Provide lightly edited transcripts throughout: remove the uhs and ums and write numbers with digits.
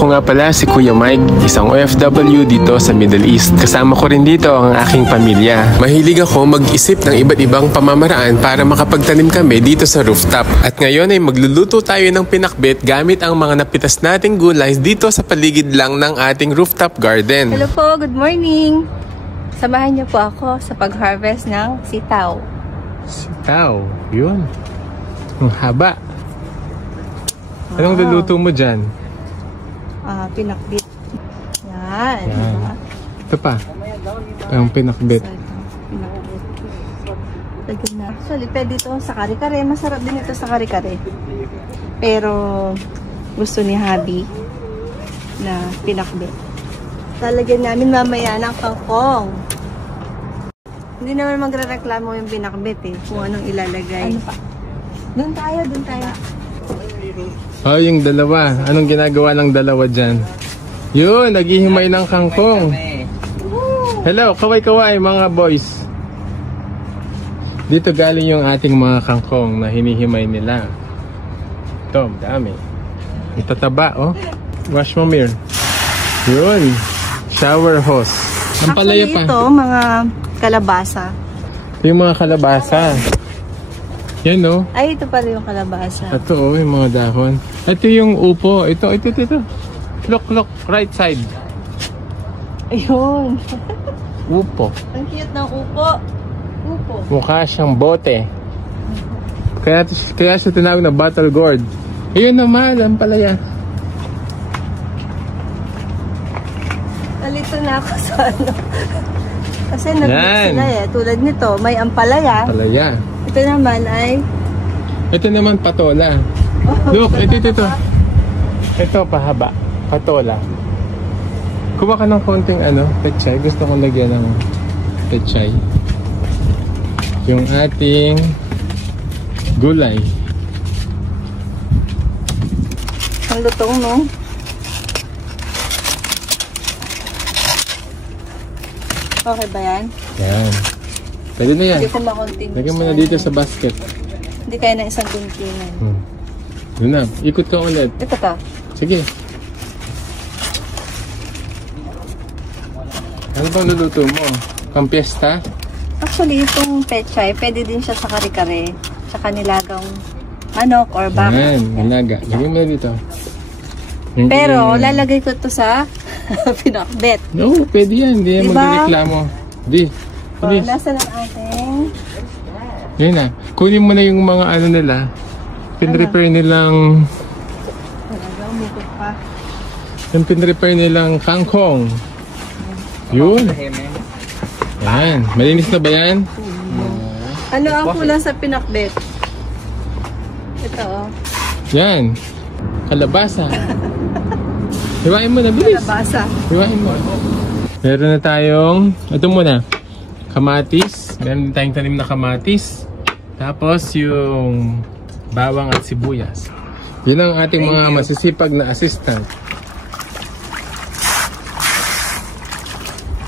Ako nga pala si Kuya Mike, isang OFW dito sa Middle East. Kasama ko rin dito ang aking pamilya. Mahilig ako mag-isip ng iba't ibang pamamaraan para makapagtanim kami dito sa rooftop. At ngayon ay magluluto tayo ng pinakbet gamit ang mga napitas nating gulay dito sa paligid lang ng ating rooftop garden. Hello po, good morning! Samahan niyo po ako sa pag-harvest ng sitaw. Sitaw, yun. Ang haba. Anong luluto mo dyan? Pinakbit. Yan. Yan. Ito pa. Ang pinakbit. Lagyan na. Actually, pwede ito sa kare-kare. Masarap din ito sa kare-kare. Pero, gusto ni Habi na pinakbit. Talagyan namin mamaya ng kangkong. Hindi naman magre-reklamo yung pinakbit eh. Kung anong ilalagay. Ano pa? Doon tayo. Oh, yung dalawa. Anong ginagawa ng dalawa dyan? Yun, naghihimay ng kangkong. Hello, kaway-kaway mga boys. Dito galing yung ating mga kangkong na hinihimay nila. Ito, dami. Itataba, oh. Wash mo, Mir. Yun, shower hose. Ang palaya pa. Actually, ito, mga kalabasa. Yung mga kalabasa. Yan, no? Ay, ito pala yung kalabasa. Ito, oh, yung mga dahon. Ito yung upo. Ito. Look, right side. Ayun. Upo. Ang cute ng upo. Mukha siyang bote. Kaya siya tinawag na bottle gourd. Ayun naman, ang palaya. Nalito na ako sa ano. Kasi nag-mix sila eh. Tulad nito, may ampalaya. Palaya. Ito naman ay... Ito naman patola. Look, ito. Ito pahaba. Patola. Kuha ka ng konting pechay. Gusto kong lagyan ng pechay. Yung ating gulay. Ang lutong, no? Okay ba yan? Yan. Pwede na yan. Hindi ko makonting. Lagyan mo na dito sa basket. Hindi kaya na isang guntingan. Doon na. Ikot ka ulit. Ito ka. Sige. Ano bang luluto mo? Pampiesta? Actually, itong pechay, pwede din siya sa kare-kare. Tsaka nilagang manok or baka. Yan, nilaga. Lagyan mo na dito. Pero, lalagay ko to sa pinakbet. No, pwede yan. Hindi yan magreklamo. Di. Nasa ng ating... Yun na. Kunin mo na yung mga nila. Pin-repair nilang... Umikot pa. Yung pin-repair nilang kangkong. Yun. Yan. Malinis na ba yan? Ano ang kulang sa pinakbet? Ito, oh. Yan. Kalabasa. Hiwain mo na, bilis. Kalabasa. Hiwain mo. Meron na tayong... Ito muna. Kamatis. Meron din tayong tanim na kamatis. Tapos yung bawang at sibuyas. Yun ang ating mga masisipag na assistant.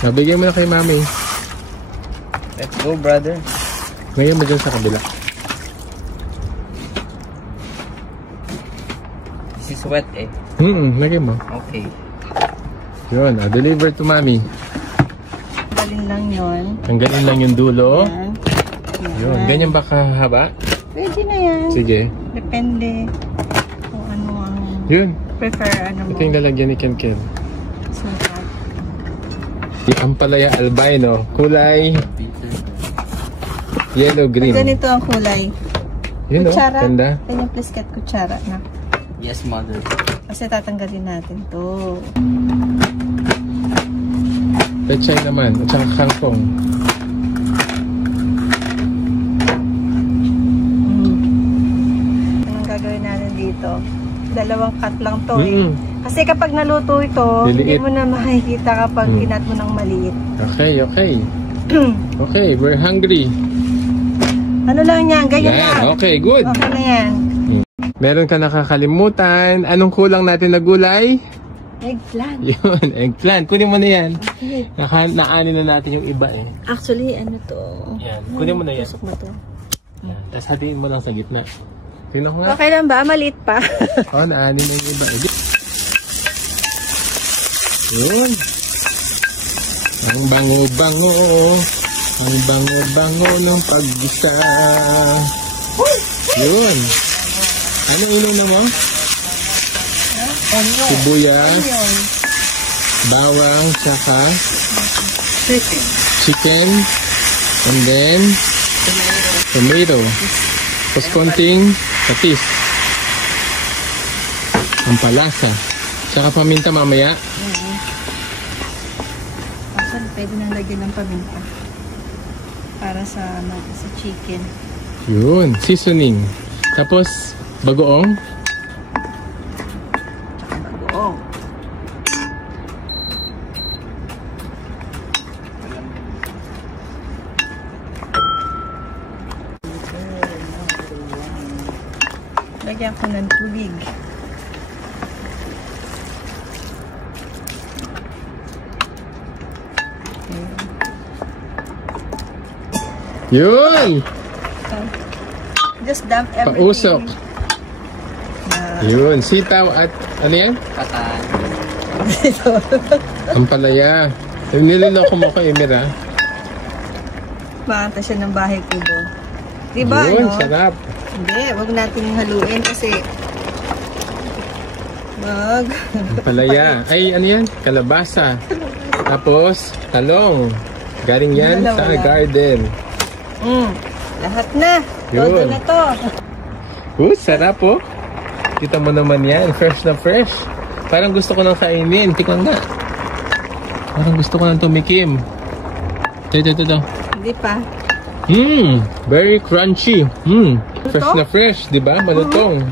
Nabigay mo na kay Mami. Let's go, brother. Ngayon mo dyan sa kabila. This is wet eh. Lagay mo. Okay. Yun, deliver to Mami. Galing lang yun. Tanggalin lang yung dulo. Yan. Yun, ganyan ba kahaba? Pwede na yan. Sige. Depende kung ano ang Yun. prefer mo. Ito yung lalagyan ni Ken. Sukat. Yung ampalaya albino. Kulay yellow-green. Ganito ang kulay. Yun o, Kutsara. ganda. Kanyang please get kutsara na. Yes, mother. Kasi tatanggalin natin to. Pechay naman, at saka kangkong. Anong gagawin natin dito? Dalawang cut lang to eh. Kasi kapag naluto ito, hindi mo na makikita kapag kinat mo ng maliit. Okay. Okay, we're hungry. Ano lang yan? Ganyan lang. Okay, good. Okay na yan. Meron ka nakakalimutan. Anong kulang natin na gulay? Eggplant. Yun, eggplant. Kunin mo na yan. Okay. Naanin na natin yung iba eh. Actually, ano to? Yan. Kunin mo na yan. Tusok mo to. Yan. Tapos hatiin mo lang sa gitna. Tingnan ko nga. Okay lang ba? Maliit pa. Oo, naanin na yung iba. Yun. Ang bango-bango. Ang bango-bango ng paggisa. Yun. Ano inuna mo? Sibuyas, bawang, tsaka chicken, and then tomato. Tapos konting patis. Ang palasa. Tsaka paminta mamaya. Actually, pwede na lagyan ng paminta. Para sa chicken. Yun, seasoning. Tapos, bagoong. Oo. Lagyan ko ng tubig. Yun! Just dump everything. Pausok. Yun, sitaw at ano yan? Kataan. Ang palaya. Nililoko mo kay Emir, ha? Makanta siya ng bahay kubo. Diba, Yun, no? sarap. Hindi, wag natin haluin kasi wag. Ang palaya. Ay, ano yan? Kalabasa. Tapos, talong. Galing yan Wala, sa wala. garden. Lahat na. Yun. Todo na to. Sarap, oh. Kita mo naman yan. Fresh na fresh. Parang gusto ko nang kainin. Tikman nga. Parang gusto ko nang tumikim. Ito. Hindi pa. Very crunchy. Fresh Ito? na fresh, di ba? Malutong.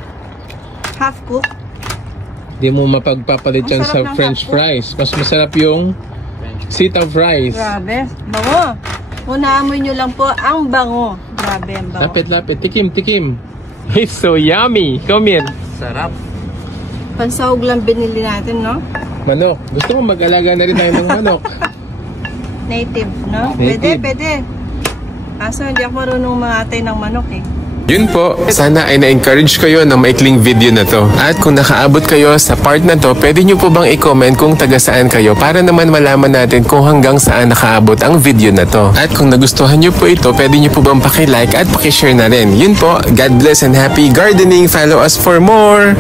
Half cook. Di mo mapagpapalit Ang yan sarap sa ng French hotdog. fries. Mas masarap yung sitaw fries. Grabe. Bango. Unaamoy nyo lang po ang bango. Grabe ang bango. Lapit. Tikim. It's so yummy. Come here. Sarap. Pansahog lang binili natin, no? Manok. Gusto mo mag-alaga na rin tayo ng manok. Native, no? Native. Pwede. Kaso hindi ako marunong mangatay ng manok eh. Yun po, sana ay na-encourage kayo ng maikling video na to. At kung nakaabot kayo sa part na to, pwede nyo po bang i-comment kung taga saan kayo para naman malaman natin kung hanggang saan nakaabot ang video na to. At kung nagustuhan nyo po ito, pwede nyo po bang paki-like at paki-share na rin. Yun po, God bless and happy gardening. Follow us for more!